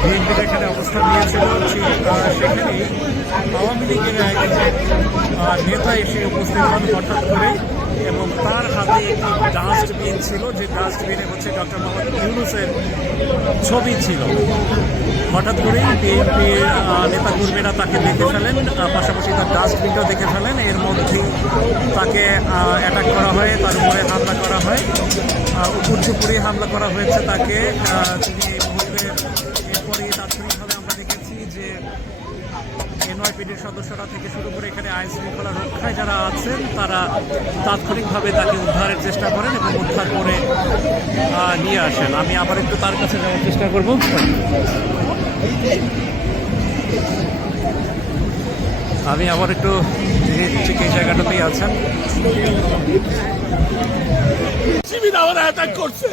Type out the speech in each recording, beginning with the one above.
BNP যেখানে অবস্থান নিয়েছিল সেখানেই আওয়ামী লীগের নেতা এসে উপস্থিত হন হঠাৎ করে এবং তার হাতে একটি ডাস্টবিন ছিল, যে ডাস্টবিনে হচ্ছে ডক্টর মোহাম্মদ ইউনুসের ছবি ছিল। হঠাৎ করেই বিএনপির নেতাকর্মীরা তাকে দেখে ফেলেন পাশাপাশি তার ডাস্টবিনটাও দেখে ফেলেন। এর মধ্যেই তাকে অ্যাটাক করা হয়, তার উপরে হামলা করা হয়। উপর হামলা করা হয়েছে তাকে। তিনি এই মুহূর্তে এরপরে যে এনওয়াইপিডির সদস্যরা থেকে শুরু করে এখানে আইন শৃঙ্খলা রক্ষায় যারা আছেন, তারা তাৎক্ষণিকভাবে তাকে উদ্ধারের চেষ্টা করেন এবং উদ্ধার করে নিয়ে আসেন। আমি আবার একটু তার কাছে যাওয়ার চেষ্টা করব। আমি আবার একটু ঠিক এই জায়গাটাতেই আছেন। করছে।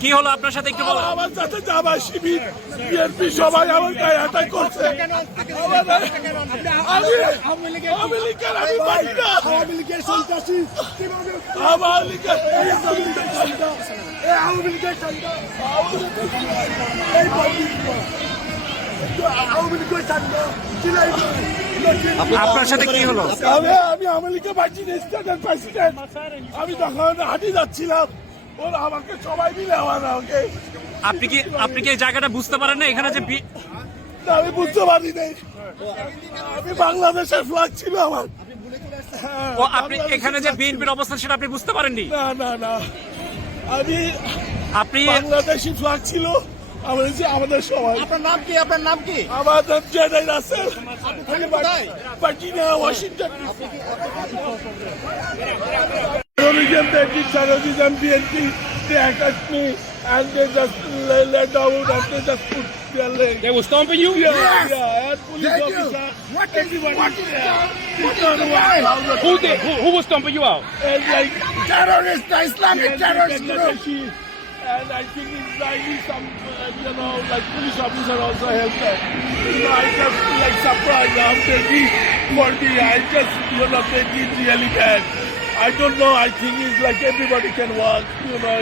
কি হলো আপনার সাথে একটু বলো আমার সাথে জামা শিবির বিএনপি সবাই আমার গায়ে অ্যাটাক করছে। আপনার সাথে কি হলো? আমি আমি আওয়ামী লীগের পার্টি প্রেসিডেন্ট আমি তখন হাঁটি যাচ্ছিলাম ওরা আমাকে সবাই মিলে আমার আমাকে আপনি কি আপনি কি এই জায়গাটা বুঝতে পারেন না? এখানে যে বি- আমি বুঝতে পারি নাই। আমি বাংলাদেশের ফ্ল্যাগ ছিল আমার। হ্যাঁ, ও আপনি এখানে যে বিএনপির অবস্থান সেটা আপনি বুঝতে পারেননি? না না না। আমি আপনি বাংলাদেশি ফ্ল্যাগ ছিল আমার যে আমাদের সবাই। আপনার নাম কি? আপনার নাম কি? আমার নাম Jedi Russell Virginia Washington. Terrorism, they did terrorism, BNP, they attacked me and they just lay, lay down and they just put their leg. They were stomping you? Yeah, Yes. yeah, and police They do. What is- everybody what is there. that? It's not one thousand. Who did? Who, who was stomping you out? And like, terrorist Islamic BNP terrorist group and I think Israeli some, uh, you know, like police officer also helped them. You know, I just like surprised after this for me. I just, you know, they did really bad. I don't know. I think it's like everybody can walk. You know,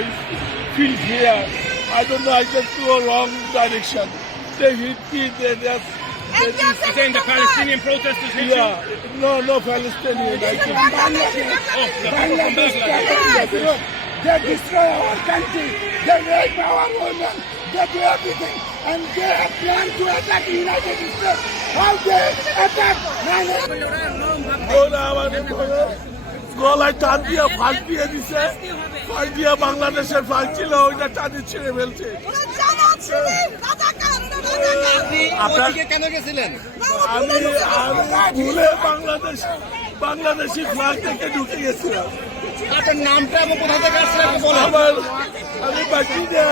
feel here. I don't know. I just go wrong direction. They hit me. They just. They just the Palestinian protesters hit yeah. you? No, no Palestinian. I think. Bangladesh. Oh, Bangladesh. Bangladesh. They destroy our country. They rape our women. They do everything. And they have planned to attack the United States. How they attack? Hold on, hold. গলায় টান দিয়ে ফাঁক দিয়ে দিছে। ফাঁক দিয়ে বাংলাদেশের ফাঁক ছিল ওইটা টানে ছিঁড়ে ফেলছে। আমি আমি ভুলে বাংলাদেশ বাংলাদেশি ফ্ল্যাগ থেকে ঢুকে গেছিলাম। নামটা কোথা থেকে আমার আমি বাকিরা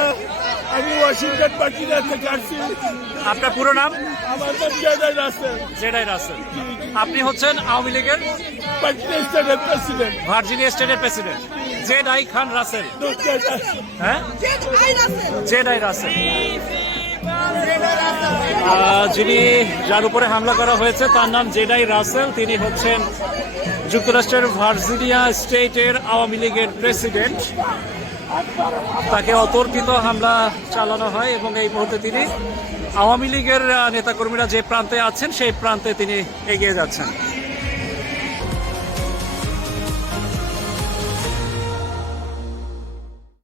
আমি ওয়াশিংটন থেকে আসছি আপনার পুরো নাম? আমার নাম জেদাই রাসেল। জেডাই রাসেল। আপনি হচ্ছেন আওয়ামী লীগের বাকিরা স্টেটের প্রেসিডেন্ট। ভার্জিনিয়া স্টেটের প্রেসিডেন্ট। জেডাই খান রাসেল। হ্যাঁ? জেডাই রাসেল। যিনি যার উপরে হামলা করা হয়েছে তার নাম জেডাই রাসেল। তিনি হচ্ছেন যুক্তরাষ্ট্রের ভার্জিনিয়া স্টেটের আওয়ামী লীগের প্রেসিডেন্ট। তাকে অতর্কিত হামলা চালানো হয় এবং এই মুহূর্তে তিনি আওয়ামী লীগের নেতাকর্মীরা যে প্রান্তে আছেন, সেই প্রান্তে তিনি এগিয়ে যাচ্ছেন।